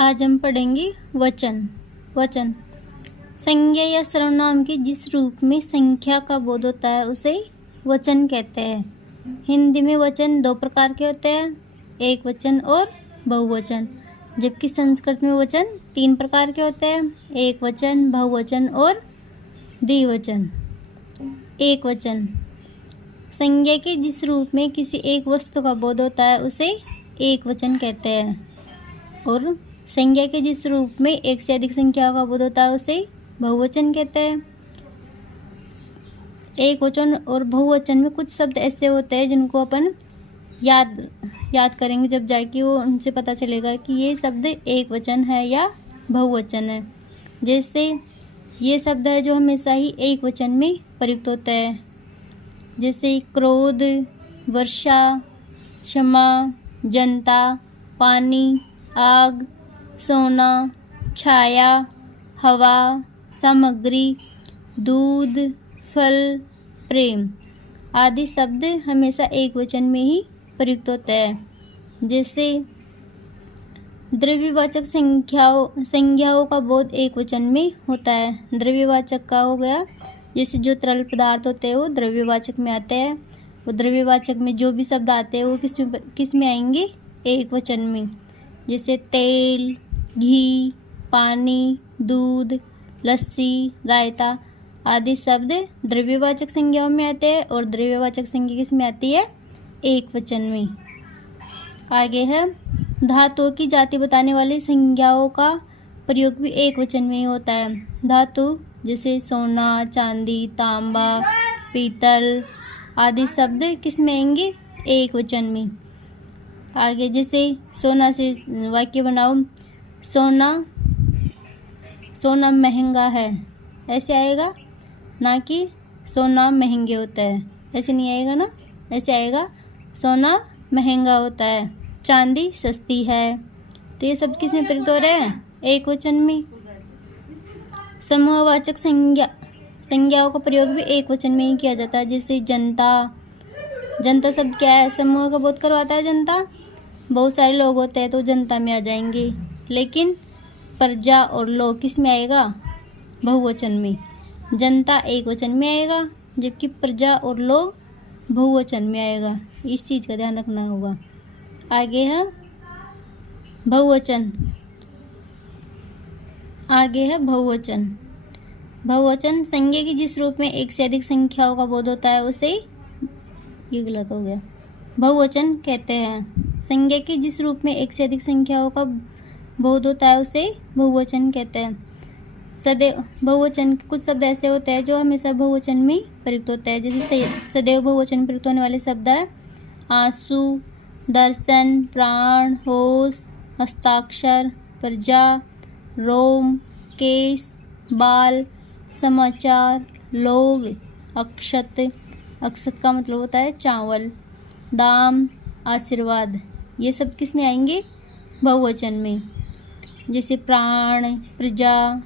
आज हम पढ़ेंगे वचन। वचन संज्ञा या सर्वनाम के जिस रूप में संख्या का बोध होता है उसे वचन कहते हैं। हिंदी में वचन दो प्रकार के होते हैं, एक वचन और बहुवचन, जबकि संस्कृत में वचन तीन प्रकार के होते हैं, एक वचन, बहुवचन और द्विवचन। एक वचन संज्ञा के जिस रूप में किसी एक वस्तु का बोध होता है उसे एक वचन कहते हैं, और संज्ञा के जिस रूप में एक से अधिक संख्याओं का बोध होता है उसे बहुवचन कहते हैं। एक वचन और बहुवचन में कुछ शब्द ऐसे होते हैं जिनको अपन याद करेंगे, जब जाके वो उनसे पता चलेगा कि ये शब्द एक वचन है या बहुवचन है। जैसे ये शब्द है जो हमेशा ही एक वचन में प्रयुक्त होता है, जैसे क्रोध, वर्षा, क्षमा, जनता, पानी, आग, सोना, छाया, हवा, सामग्री, दूध, फल, प्रेम आदि शब्द हमेशा एक वचन में ही प्रयुक्त होता है। जैसे द्रव्यवाचक संज्ञाओं का बोध एक वचन में होता है। द्रव्यवाचक का हो गया, जैसे जो तरल पदार्थ होते हैं वो द्रव्यवाचक में आते हैं। वो द्रव्यवाचक में जो भी शब्द आते हैं वो किस में आएंगे? एक वचन में। जैसे तेल, घी, पानी, दूध, लस्सी, रायता आदि शब्द द्रव्यवाचक संज्ञाओं में आते हैं, और द्रव्यवाचक संज्ञा किस में आती है? एक वचन में। आगे है धातुओं की जाति बताने वाली संज्ञाओं का प्रयोग भी एक वचन में ही होता है। धातु जैसे सोना, चांदी, तांबा, पीतल आदि शब्द किस में आएंगे? एक वचन में। आगे जैसे सोना से वाक्य बनाओ, सोना महंगा है, ऐसे आएगा, ना कि सोना महंगे होता है, ऐसे नहीं आएगा ना, ऐसे आएगा सोना महंगा होता है, चांदी सस्ती है। तो ये सब किस में प्रयुक्त हो रहे हैं? एक वचन में। समूहवाचक संज्ञाओं का प्रयोग भी एक वचन में ही किया जाता है। जैसे जनता शब्द क्या है? समूह का बोध करवाता है। जनता बहुत सारे लोग होते हैं तो जनता में आ जाएंगे, लेकिन प्रजा और लोग किस में आएगा? बहुवचन में। जनता एक वचन में आएगा, जबकि प्रजा और लोग बहुवचन में आएगा। इस चीज़ का ध्यान रखना होगा। आगे है बहुवचन। बहुवचन संज्ञा की जिस रूप में एक से अधिक संख्याओं का बोध होता है उसे, ये गलत हो गया, बहुवचन कहते हैं। संज्ञा की जिस रूप में एक से अधिक संख्याओं का बोध होता है उसे बहुवचन कहते हैं। सदैव बहुवचन के कुछ शब्द ऐसे होते हैं जो हमेशा बहुवचन में प्रयुक्त होते हैं। जैसे सदैव बहुवचन प्रयुक्त होने वाले शब्द है आंसू, दर्शन, प्राण, होश, हस्ताक्षर, प्रजा, रोम, केस, बाल, समाचार, लोग, अक्षत, अक्षत का मतलब होता है चावल, दाम, आशीर्वाद, ये सब किस में आएंगे? बहुवचन में। जैसे प्राण, प्रजा,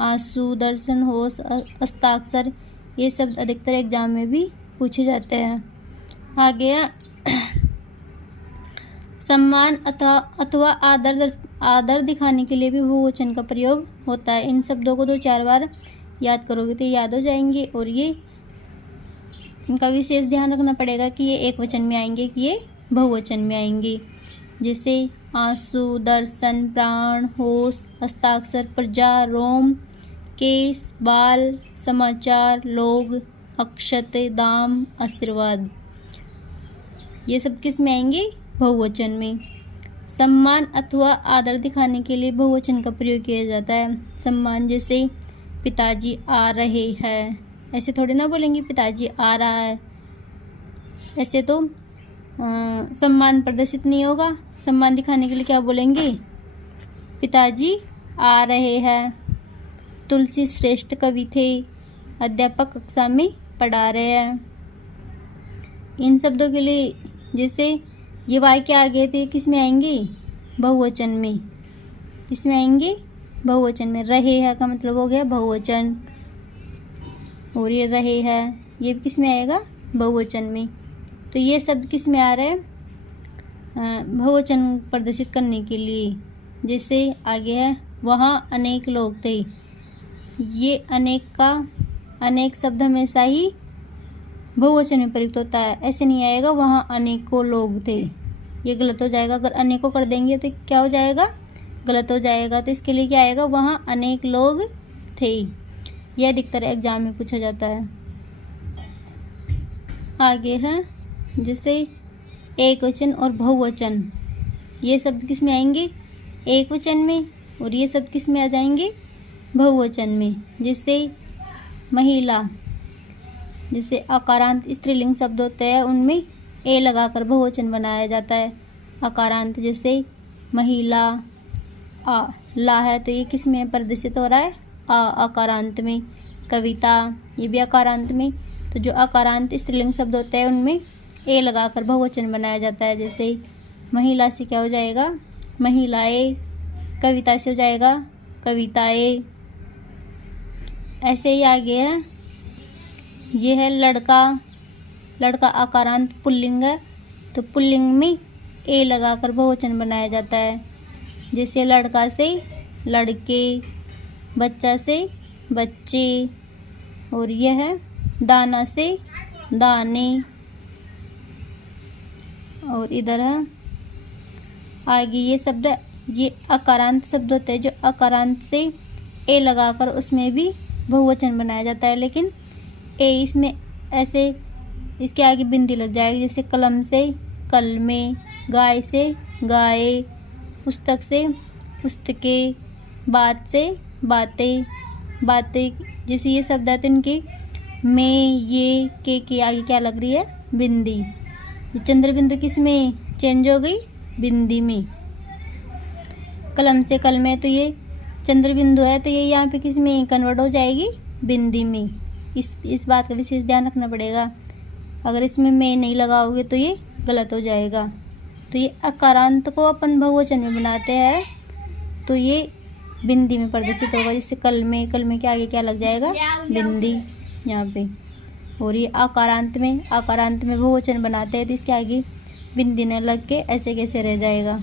आंसू, दर्शन, होश, हस्ताक्षर, ये सब अधिकतर एग्जाम में भी पूछे जाते हैं। आगे सम्मान अथवा आदर दिखाने के लिए भी बहुवचन का प्रयोग होता है। इन शब्दों को 2-4 बार याद करोगे तो याद हो जाएंगे, और ये इनका विशेष ध्यान रखना पड़ेगा कि ये एक वचन में आएंगे कि ये बहुवचन में आएंगे। जैसे आंसू, दर्शन, प्राण, होश, हस्ताक्षर, प्रजा, रोम, केस, बाल, समाचार, लोग, अक्षत, दाम, आशीर्वाद, ये सब किस में आएंगे? बहुवचन में। सम्मान अथवा आदर दिखाने के लिए बहुवचन का प्रयोग किया जाता है। सम्मान जैसे पिताजी आ रहे हैं, ऐसे थोड़ी ना बोलेंगे पिताजी आ रहा है, ऐसे तो सम्मान प्रदर्शित नहीं होगा। सम्मान दिखाने के लिए क्या बोलेंगे? पिताजी आ रहे हैं। तुलसी श्रेष्ठ कवि थे, अध्यापक कक्षा में पढ़ा रहे हैं। इन शब्दों के लिए जैसे ये वाक्य आगे थे किस में आएंगे? बहुवचन में। किस में आएंगे? बहुवचन में। रहे हैं का मतलब हो गया बहुवचन, और ये रहे हैं ये भी किस में आएगा? बहुवचन में। तो ये शब्द किस में आ रहे हैं? बहुवचन प्रदर्शित करने के लिए जिससे आगे है वहाँ अनेक लोग थे। ये अनेक का अनेक शब्द हमेशा ही बहुवचन में प्रयुक्त होता है, ऐसे नहीं आएगा वहाँ अनेकों लोग थे, ये गलत हो जाएगा। अगर अनेकों कर देंगे तो क्या हो जाएगा, गलत हो जाएगा। तो इसके लिए क्या आएगा, वहाँ अनेक लोग थे। यह अधिकतर एग्जाम में पूछा जाता है। आगे है जैसे एक वचन और बहुवचन, ये शब्द किस में आएंगे, एक वचन में, और ये शब्द किस में आ जाएंगे, बहुवचन में। जैसे महिला, जैसे अकारांत स्त्रीलिंग शब्द होते हैं उनमें ए लगाकर बहुवचन बनाया जाता है। अकारांत जैसे महिला, आ ला है तो ये किस में प्रदर्शित हो रहा है, अकारांत में। कविता, ये भी अकारांत में। तो जो अकारांत स्त्रीलिंग शब्द होते हैं उनमें ए लगाकर बहुवचन बनाया जाता है। जैसे महिला से क्या हो जाएगा, महिलाएं। कविता से हो जाएगा कविताएं। ऐसे ही आगे है, ये है लड़का। लड़का अकारांत पुल्लिंग है, तो पुल्लिंग में ए लगाकर बहुवचन बनाया जाता है। जैसे लड़का से लड़के, बच्चा से बच्चे, और यह है दाना से दाने। और इधर है आगे ये शब्द, ये अकारांत शब्द होते हैं जो अकारांत से ए लगाकर उसमें भी बहुवचन बनाया जाता है, लेकिन ए इसमें ऐसे इसके आगे बिंदी लग जाएगी। जैसे कलम से कलमे, गाय से गाय, पुस्तक से पुस्तकें, बात से बातें बातें। जैसे ये शब्द है तो इनकी में, ये के आगे क्या लग रही है, बिंदी। ये चंद्र बिंदु किस में चेंज हो गई, बिंदी में। कलम से कलमे, तो ये चंद्र बिंदु है तो ये यहाँ पे किस में कन्वर्ट हो जाएगी, बिंदी में। इस बात का विशेष ध्यान रखना पड़ेगा। अगर इसमें मैं नहीं लगाओगे तो ये गलत हो जाएगा। तो ये अकारांत को अपन बहुवचन में बनाते हैं तो ये बिंदी में प्रदर्शित होगा। जैसे कलमे, कलमे के आगे क्या लग जाएगा, बिंदी यहाँ पे। और ये अकारांत में बहुवचन बनाते हैं तो इसके आगे बिंदी न लग के ऐसे कैसे रह जाएगा।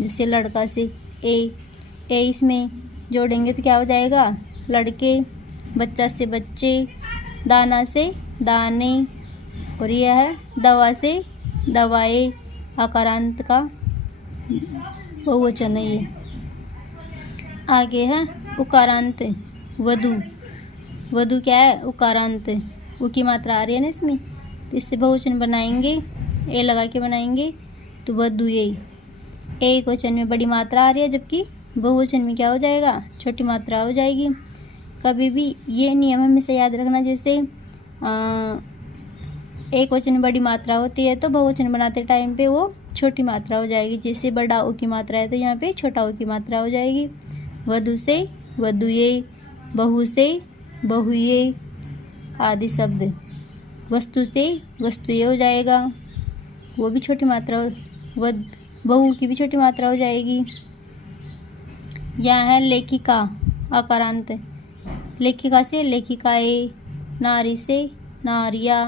जैसे लड़का से ए इसमें जोड़ेंगे तो क्या हो जाएगा, लड़के। बच्चा से बच्चे, दाना से दाने, और यह है दवा से दवाएं। अकारांत का बहुवचन है ये। आगे है उकारांत, वधु। वधु क्या है, उकारांत। उ की मात्रा आ रही है ना इसमें, तो इससे बहुवचन बनाएंगे, ए लगा के बनाएंगे तो वधु। ये एक वचन में बड़ी मात्रा आ रही है जबकि बहुवचन में क्या हो जाएगा, छोटी मात्रा हो जाएगी। कभी भी ये नियम हमेशा याद रखना, जैसे एक वचन में बड़ी मात्रा होती है तो बहुवचन बनाते टाइम पे वो छोटी मात्रा हो जाएगी। जैसे बड़ा ऊ की मात्रा है तो यहाँ पे छोटा ऊ की मात्रा हो जाएगी। वधु से वधुए, बहू से बहुए आदि शब्द। वस्तु से वस्तुए हो जाएगा, वो भी छोटी मात्रा। बहू की भी छोटी मात्रा हो जाएगी। यहाँ है लेखिका, अकारांत। लेखिका से लेखिकाएं, नारी से नारिया।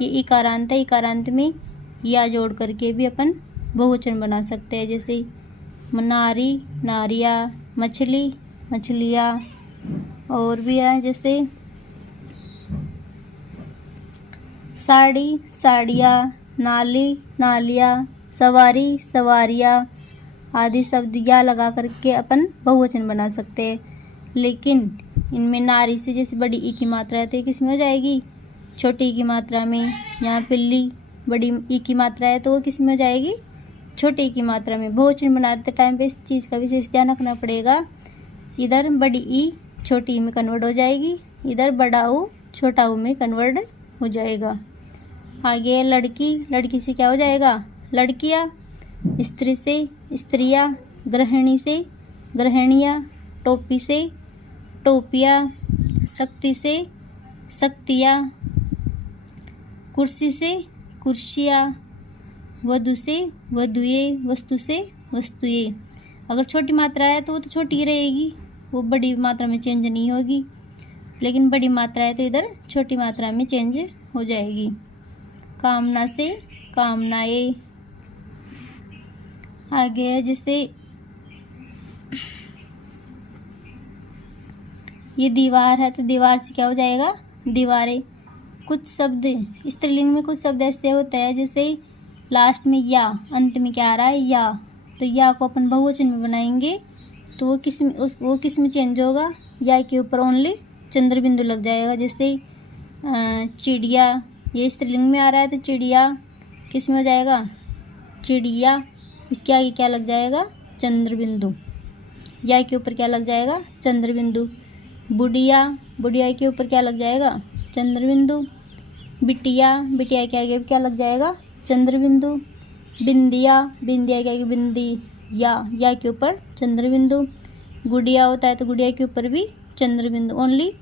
ये इकारांत है, इकारांत में या जोड़ करके भी अपन बहुवचन बना सकते हैं। जैसे नारी नारिया, मछली मछलियाँ। और भी है जैसे साड़ी साड़ियाँ, नाली नालियाँ, सवारी सवारियाँ आदि शब्द या लगा करके अपन बहुवचन बना सकते हैं। लेकिन इनमें नारी से जैसे बड़ी ई की मात्रा है तो ये किस में हो जाएगी, छोटी ई की मात्रा में। यहाँ पिल्ली बड़ी ई की मात्रा है तो वो किस में हो जाएगी, छोटी ई की मात्रा में। बहुवचन बनाते टाइम पे इस चीज़ का विशेष ध्यान रखना पड़ेगा। इधर बड़ी ई छोटी ई में कन्वर्ट हो जाएगी, इधर बड़ा ऊ छोटा ऊ में कन्वर्ट हो जाएगा। आगे लड़की, लड़की से क्या हो जाएगा, लड़कियाँ। स्त्री से स्त्रियाँ, गृहिणी से गृहिणियाँ, टोपी से टोपियाँ, शक्ति से शक्तियाँ, कुर्सी से कुर्सियाँ, वधु से वधुए, वस्तु से वस्तुए। अगर छोटी मात्रा है तो वो तो छोटी ही रहेगी, वो बड़ी मात्रा में चेंज नहीं होगी। लेकिन बड़ी मात्रा है तो इधर छोटी मात्रा में चेंज हो जाएगी। कामना से कामनाएं। आगे है जैसे ये दीवार है तो दीवार से क्या हो जाएगा, दीवारें। कुछ शब्द स्त्रीलिंग में कुछ शब्द ऐसे होते हैं जैसे लास्ट में या, अंत में क्या आ रहा है या, तो या को अपन बहुवचन में बनाएंगे तो वो किस में चेंज होगा, या के ऊपर ओनली चंद्र बिंदु लग जाएगा। जैसे चिड़िया, ये स्त्रीलिंग में आ रहा है तो चिड़िया किस में हो जाएगा, चिड़िया, इसके आगे क्या लग जाएगा, चंद्र बिंदु। या के ऊपर क्या लग जाएगा, चंद्र बिंदु। बुढ़िया, बुढ़िया के ऊपर क्या लग जाएगा, चंद्र बिंदु। बिटिया, बिटिया के आगे क्या लग जाएगा, चंद्र बिंदु। बिंदिया, बिंदिया के आगे बिंदी, या के ऊपर चंद्र बिंदु। गुड़िया होता है तो गुड़िया के ऊपर भी चंद्र बिंदु। ओनली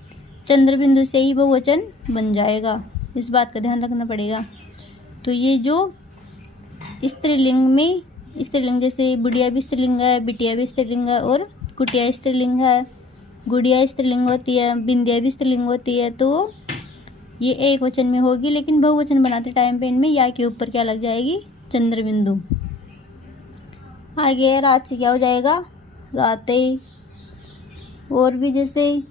चंद्र बिंदु से ही बहुवचन बन जाएगा, इस बात का ध्यान रखना पड़ेगा। तो ये जो स्त्रीलिंग में, स्त्रीलिंग जैसे बुढ़िया भी स्त्रीलिंग है, बिटिया भी स्त्रीलिंग है और कुटिया स्त्रीलिंग है, गुड़िया स्त्रीलिंग होती है, बिंदिया भी स्त्रीलिंग होती है, तो ये एक वचन में होगी। लेकिन बहुवचन बनाते टाइम पे इनमें या के ऊपर क्या लग जाएगी, चंद्र बिंदु। आगे रात से क्या हो जाएगा, रातें। और भी जैसे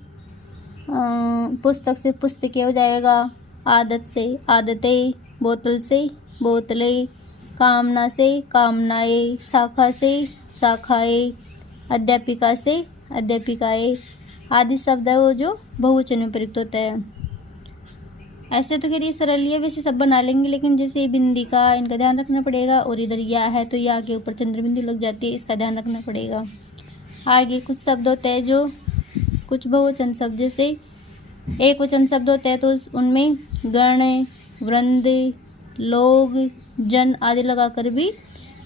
पुस्तक से पुस्तकें हो जाएगा, आदत से आदतें, बोतल से बोतलें, कामना से कामनाएं, शाखा से शाखाएं, अध्यापिका से अध्यापिकाएं आदि शब्द है वो जो बहुवचन में प्रयुक्त होता है। ऐसे तो खैर ये सरल है, वैसे सब बना लेंगे, लेकिन जैसे बिंदी का, इनका ध्यान रखना पड़ेगा। और इधर या है तो या के ऊपर चंद्र बिंदु लग जाती है, इसका ध्यान रखना पड़ेगा। आगे कुछ शब्द होते हैं जो कुछ बहुवचन शब्द, जैसे एक वचन शब्द होते हैं तो उनमें गण, वृंद, लोग, जन आदि लगाकर भी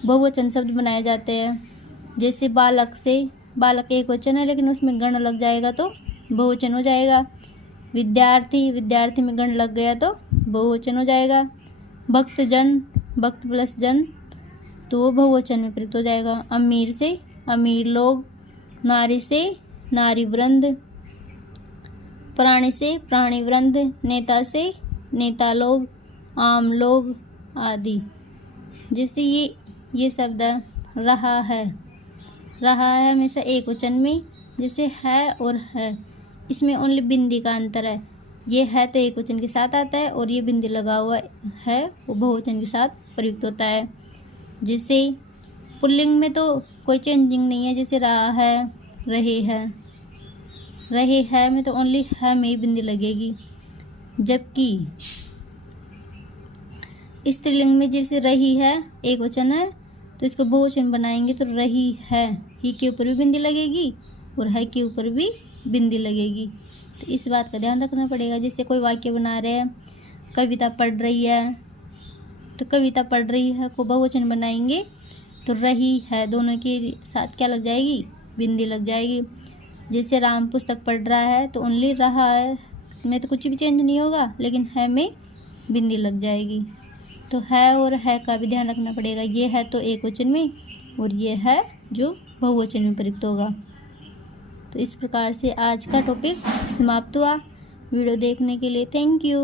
बहुवचन शब्द बनाए जाते हैं। जैसे बालक से, बालक एक वचन है लेकिन उसमें गण लग जाएगा तो बहुवचन हो जाएगा। विद्यार्थी, विद्यार्थी में गण लग गया तो बहुवचन हो जाएगा। भक्तजन, भक्त प्लस जन तो वो बहुवचन में प्रयुक्त हो जाएगा। अमीर से अमीर लोग, नारी से नारी वृंद, प्राणी से प्राणी वृंद, नेता से नेता लोग, आम लोग आदि। जैसे ये शब्द रहा है, रहा है हमेशा एक वचन में, जैसे है और है, इसमें ओनली बिंदी का अंतर है। ये है तो एक वचन के साथ आता है और ये बिंदी लगा हुआ है वो बहुवचन के साथ प्रयुक्त होता है। जैसे पुल्लिंग में तो कोई चेंजिंग नहीं है, जैसे रहा है, रहे है, रहे है में तो ओनली है में ही बिंदी लगेगी। जबकि स्त्रीलिंग में जैसे रही है एक वचन है तो इसको बहुवचन बनाएंगे तो रही है, ही के ऊपर भी बिंदी लगेगी और है के ऊपर भी बिंदी लगेगी। तो इस बात का ध्यान रखना पड़ेगा। जैसे कोई वाक्य बना रहे हैं, कविता पढ़ रही है, तो कविता पढ़ रही है को बहुवचन बनाएंगे तो रही है दोनों के साथ क्या लग जाएगी, बिंदी लग जाएगी। जैसे राम पुस्तक पढ़ रहा है तो ओनली रहा है में तो कुछ भी चेंज नहीं होगा, लेकिन है में बिंदी लग जाएगी। तो है और है का भी ध्यान रखना पड़ेगा। ये है तो एक वचन में और ये है जो बहुवचन में प्रयुक्त होगा। तो इस प्रकार से आज का टॉपिक समाप्त हुआ। वीडियो देखने के लिए थैंक यू।